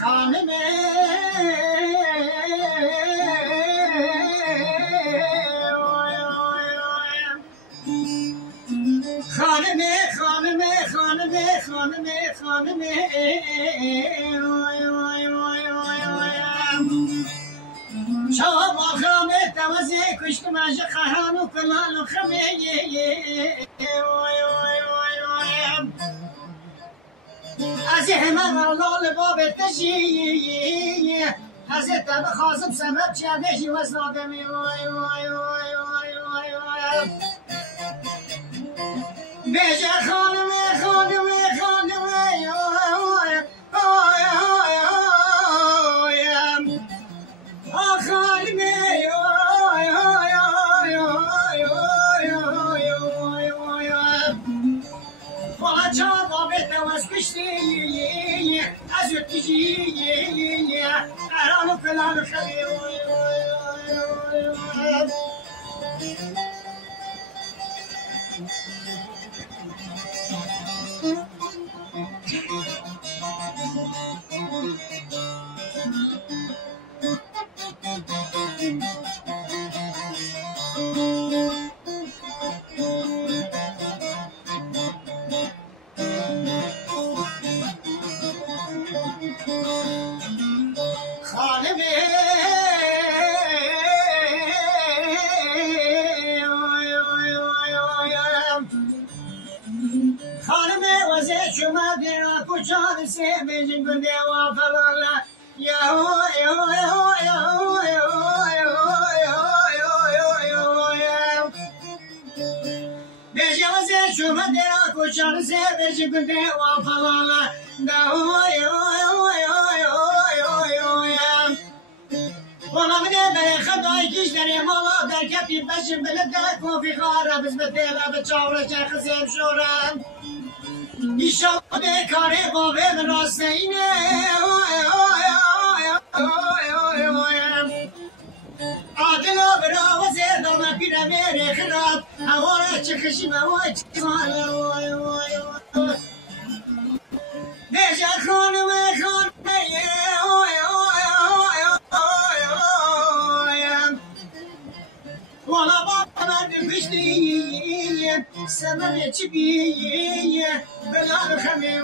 خانم خانم شواب خامه توزی کشت ماج خهانو کلانو خمه از همه لال باب تشی حضرت بخازم سبب چندشی وزنادمی بیجه خانم از یکیشی قرآن فلان خبیر سيمين قدي وفلالا يا هو يا هو يا هو يا هو يا هو يا هو يا هو يا هو يا هو بيجي وزي شو مدير كوشان سيمين قدي وفلالا دا هو يا هو يا هو يا هو يا هو يا هو يا هو والله بدي بخداي كيش دري مالا در كبي بشم بلد كوفي خارا بس بديلا بتشاورا شيخ زيب شورا ایشان کاره بابه راست اینه عادلا برا و زردام پیرا میره خراب هوارا چه خشی موای چه مالا بیجا خانم والا بابا من پشتی سمر چی بیه بلال خمی